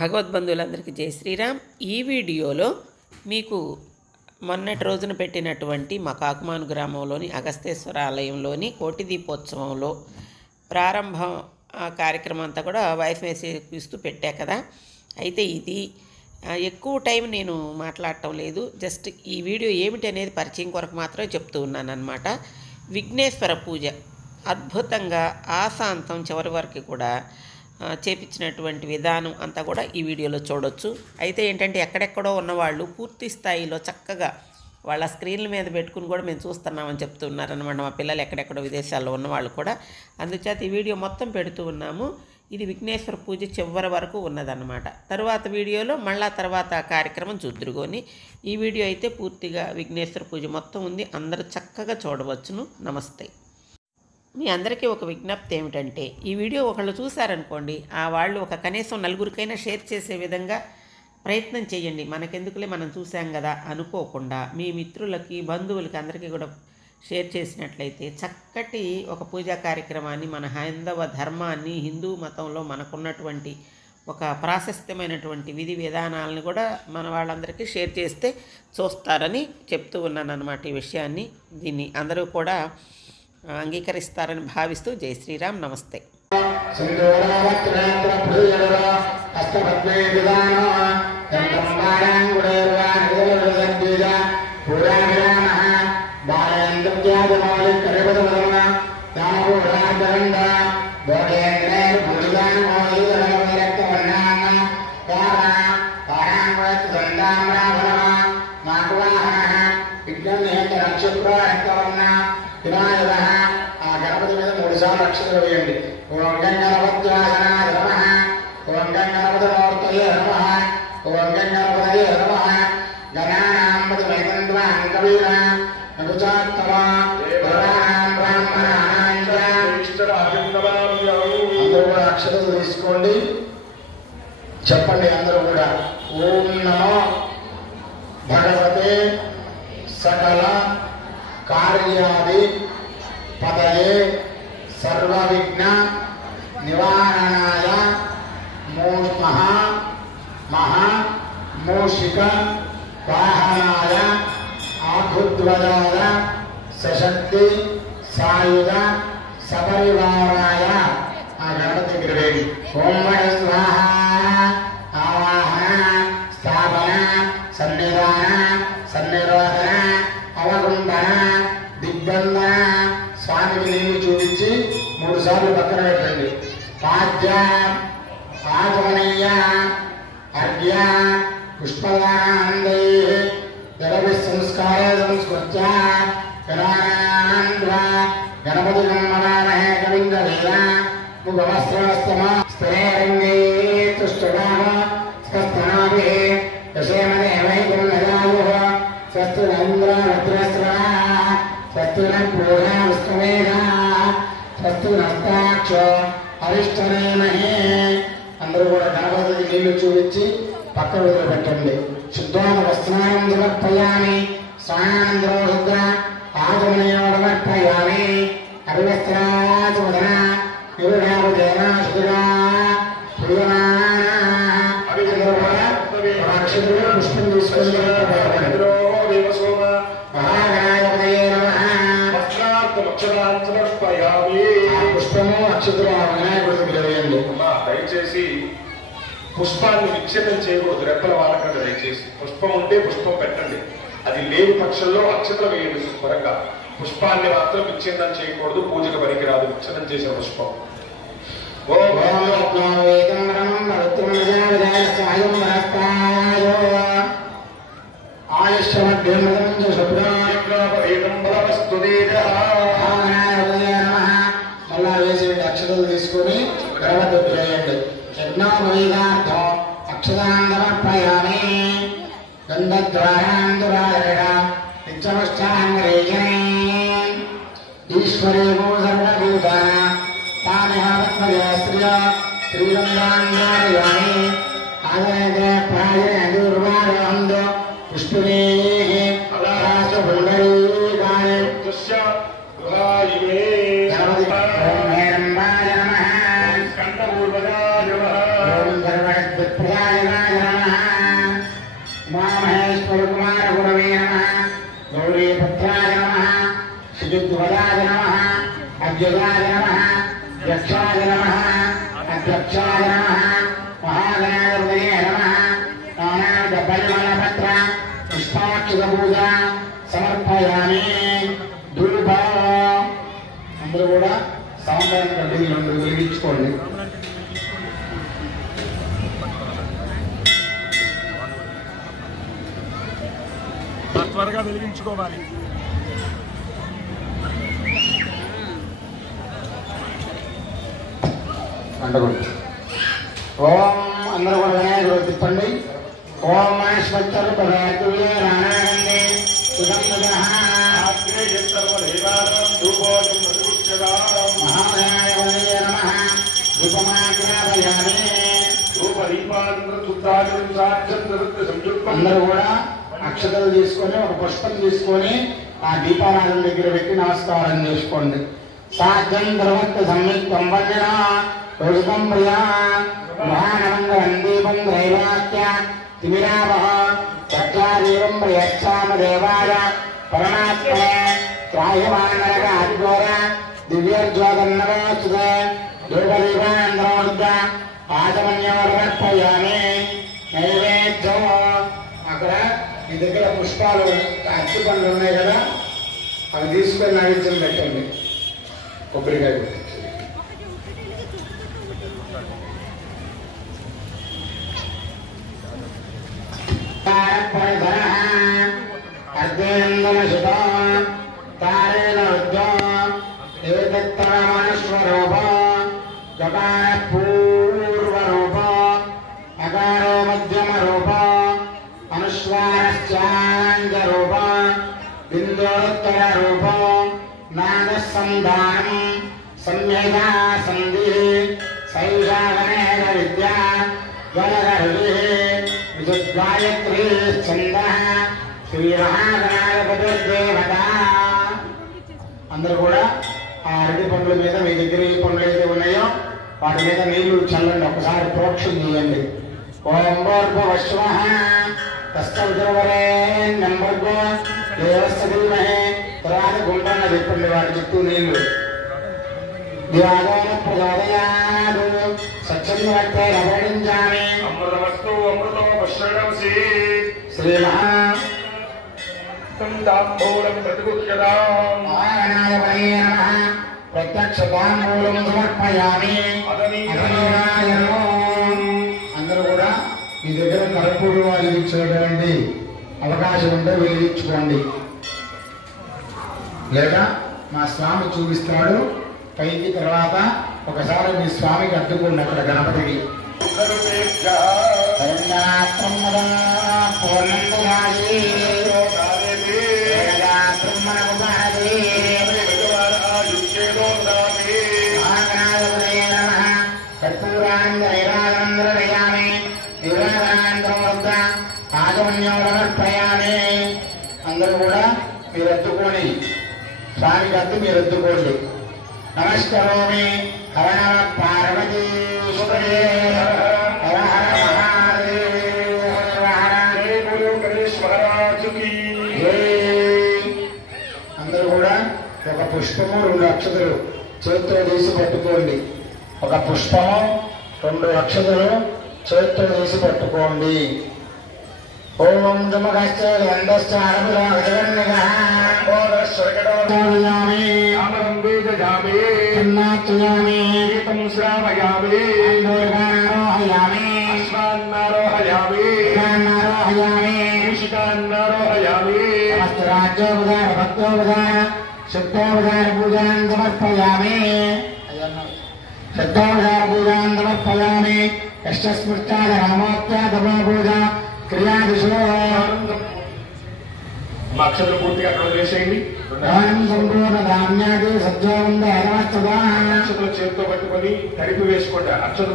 భగవద్బంధువులందరికీ జై శ్రీరామ్. ఈ వీడియోలో మీకు మొన్నటి రోజున పెట్టినటువంటి మా కాకుమాను గ్రామంలోని అగస్తేశ్వర ఆలయంలోని కోటి దీపోత్సవంలో ప్రారంభం కార్యక్రమం అంతా కూడా వాయిస్ మెసేజ్ ఇస్తూ పెట్టా కదా. అయితే ఇది ఎక్కువ టైం నేను మాట్లాడటం లేదు, జస్ట్ ఈ వీడియో ఏమిటి అనేది పరిచయం కొరకు మాత్రమే చెప్తూ ఉన్నాను అన్నమాట. విఘ్నేశ్వర పూజ అద్భుతంగా ఆశాంతం చివరి వరకు కూడా చేపించినటువంటి విధానం అంతా కూడా ఈ వీడియోలో చూడొచ్చు. అయితే ఏంటంటే ఎక్కడెక్కడో ఉన్నవాళ్ళు పూర్తి స్థాయిలో చక్కగా వాళ్ళ స్క్రీన్ల మీద పెట్టుకుని కూడా మేము చూస్తున్నామని చెప్తున్నారనమాట. మా పిల్లలు ఎక్కడెక్కడో విదేశాల్లో ఉన్నవాళ్ళు కూడా. అందుచేత ఈ వీడియో మొత్తం పెడుతూ ఉన్నాము. ఇది విఘ్నేశ్వర పూజ చివరి వరకు ఉన్నదన్నమాట. తర్వాత వీడియోలో మళ్ళా తర్వాత కార్యక్రమం చూద్దురుకొని ఈ వీడియో అయితే పూర్తిగా విఘ్నేశ్వర పూజ మొత్తం ఉంది, అందరూ చక్కగా చూడవచ్చును. నమస్తే. మీ అందరికీ ఒక విజ్ఞప్తి ఏమిటంటే, ఈ వీడియో ఒకళ్ళు చూశారనుకోండి, ఆ వాళ్ళు ఒక కనీసం నలుగురికైనా షేర్ చేసే విధంగా ప్రయత్నం చేయండి. మనకెందుకులే మనం చూసాం కదా అనుకోకుండా మీ మిత్రులకి బంధువులకి అందరికీ కూడా షేర్ చేసినట్లయితే చక్కటి ఒక పూజా కార్యక్రమాన్ని, మన హైందవ ధర్మాన్ని, హిందూ మతంలో మనకున్నటువంటి ఒక ప్రాశస్త్యమైనటువంటి విధి విధానాలను కూడా మన వాళ్ళందరికీ షేర్ చేస్తే చూస్తారని చెప్తూ ఉన్నాను అన్నమాట. ఈ విషయాన్ని దీన్ని అందరూ కూడా అంగీకరిస్తారని భావిస్తూ జై శ్రీరామ్. నమస్తే. గణపతి మీద 3 సార్లు అక్షరాలు వేయండి. ఓం గంగణపత్యాసనాయ నమః, ఓం గంగణపతి మూర్తయే నమః, ఓం గంగణపతయే నమః. గణానాంపతి వైకుంఠాం కవీనాం నగుచాత్తమా దేవానాం బ్రాహ్మణానాం అందరూ కూడా అక్షరాలు తీసుకోండి, చెప్పండి అందరూ కూడా. ఓం నమో భగవతే సకల కార్యాది పదయే సర్వవిఘ్న నివారణాయ మూషిక వాహనాయ ఆకుధ్వజాయ సశక్తి సాయుధ సపరివారాయ. ఆ గణపతి దగ్గర వేడి. ఓం స్వాహ. ఆవాహన, స్థాపన, సన్నిధాన, సన్నిరోధన, అవగుంభన, దిగ్బంధన. స్వామికి నీళ్లు చూపించి 3 సార్లు పక్కన పెట్టండి. పాద్య, ఆచమనీయ, అర్ఘ్య, పుష్పదానందై జలభి సంస్కార సంస్కృత్య గణపతి గణమనామహే కవింద వేద ముఖవస్త్రవస్తమ స్థిరేరంగే తుష్టగామ స్వస్థనాభిః యశేమదేవైకం నజాయుః స్వస్తి ఇంద్ర వజ్రస్రవః స్వస్తి పూర్ణ విష్ణువేద స్వస్తి నస్తాక్షో అరిష్టనేమహే. అందరూ కూడా గణపతికి నీళ్లు చూపించి పక్క వదిలిపెట్టండి. శుద్ధాన స్నానం సమర్పయామి. స్నానానంతరం రుద్ర ఆగమనయోడమర్పయామి. అరివస్త్రాచోదన విరుణాభుజేన శుద్ధిగా అక్షతులు పుష్పం తీసుకొని పుష్పము అక్షతులు ఆ వినాయకుడికి తెలియండి. దయచేసి పుష్పాన్ని విచ్ఛేదం చేయకూడదు, రెప్పల వాళ్ళకంటే. దయచేసి పుష్పం ఉంటే పుష్పం పెట్టండి, అది లేని పక్షంలో అక్షతలు వేయండి శుభ్రంగా. పుష్పాన్ని మాత్రం విచ్ఛేదం చేయకూడదు, పూజకు పనికిరాదు విచ్ఛేదం చేసిన పుష్పం. మళ్ళా వేసి అక్షతలు తీసుకొని గణపతి వేయండి. యజ్ఞోపవీతార్థం అక్షతాంగమర్పయామి. గంధద్వారాంధురాయణ నిత్యముష్టాంగరేయనే ఈశ్వరే సర్వభూతాన తామేహ శ్రీరంగాంగారయామి. ఆదరతే ప్రాయే దుర్వారందో పుష్పినే పుండరీకాయ గణపతి. ఓం ప్రజాయనాయ నమః ఉమామహేశ్వర కుమార గురవే నమః గౌరీపుత్రాయ నమః శ్రీధ్వజాయ నమః అద్యుజాయ నమః యక్షాయ నమః అధ్యక్షాయ నమః మహాగణాధిపతయే నమః నానావిధ పరిమళపత్ర పుష్పాక్షత పూజ సమర్పయామి. ధూపం అందరూ కూడా సాంబ్రాణి కడ్డీలు వెలిగించుకోండి. త్వరగా వెలిగించుకోవాలి. ఓం అందరూ కూడా వినాయకుడు తిప్పండి. ఓం మహేశ్వరు పదార్థులే నారాయణే సుగంధః మహాగణాధిపతయే నమః ధూపమాగ్రాపయామి. అందరూ కూడా అక్షతలు తీసుకొని ఒక పుష్పం తీసుకొని ఆ దీపారాధన దగ్గర పెట్టి నమస్కారం చేసుకోండి. సాధ్యం ద్రవత్త సంయుక్తం వందన రోజుకం ప్రియా మహానందం దీపం దైవాఖ్య తిమిరావహ చక్రాదీపం ప్రయచ్చామ దేవాయ పరమాత్మనే త్రాయమానరక అద్వర దివ్యజ్యోతన్నమోస్తుతే ధూపదీపానందమోర్ధ ఆచమన్యవర్పయామి. నైవేద్యం అక్కడ మీ దగ్గర పుష్పాలు అరటి పండ్లు ఉన్నాయి కదా, అవి తీసుకొని నైవేద్యం పెట్టండి. కొబ్బరికాయ పెట్టండి. పూర్వరూప అకారో మధ్యమ రూప అనుస్వారశ్చాంగరూప బిందోత్తర రూప నాగసంధానం సంయగా సంధి సైషాగణేన విద్యా గణగరుడి విద్గాయత్రీ ఛంద శ్రీమహాగణాధిపతిర్దేవత. అందరూ కూడా ఆ అరటి పండ్ల మీద మీ దగ్గర ఏ పండ్లు అయితే ఉన్నాయో వాటి మీద నీళ్లు చల్లండి. ఒకసారి ప్రోక్షణ చేయండి. ఓం భూర్భువస్వః తస్సవితుర్వరేణ్యంభర్గో దేవస్య ధీమహి. తర్వాత గుంటన్న తిప్పండి వాటి చుట్టూ నీళ్లు. దివాదోన ప్రచోదయాత్ స్వచ్ఛందవత్తే రవణించామి. అమృతమస్తు అమృతో పశ్యడంసి శ్రీమహా తాంబూలం ప్రతిగుహ్యతాం మహాగణాధిపతయే నమః ప్రత్యక్షతాంబూలం సమర్పయామి. అందరూ కూడా మీ దగ్గర కర్పూరం వెలిగించేటువంటి అవకాశం ఉంటే వెలిగించుకోండి. లేదా మా స్వామి చూపిస్తాడు పైకి, తర్వాత ఒకసారి మీ స్వామికి అడ్డుకోండి అక్కడ గణపతికి. అందరూ కూడా మీరు ఎత్తుకొని స్వామికి అద్దు మీరు ఎత్తుకోండి. నమస్కారమే హర నమ పార్వతీ సుతయే హర హర మహాదేవ హర గణేశ్వరాజుకి. అందరూ కూడా ఒక పుష్పము 2 అక్షతలు చేతితో తీసి పట్టుకోండి. ఒక పుష్పము 2 అక్షతలు చేతితో తీసి పట్టుకోండి. ఓం జమగశ్చ గంధశ్చ అరబులాగజగన్నిగః ఓరశ్వరకటోయామి ఆమరం వేదయామి చిన్నాత్యామి గీతం శ్రావయామి దుర్గానారోహయామి అశ్వాన్నారోహయామి నారోహయామి మూషికాన్నారోహయామి రాజ్యోపదార భక్తోపదార శుద్ధోపదార పూజాన్ సమర్పయామి. శుద్ధోపదార పూజాన్ సమర్పయామి. కష్టస్మృత్యాద రామోత్యాదమా పూజ క్రియాదిశో అక్షరం పూర్తిగా అక్కడ వదిలేసేయండి. సంపూర్ణ ధాన్యాది సజ్జోంద అక్షతలు చేతితో పట్టుకొని తడిపి వేసుకోండి. అక్షతలు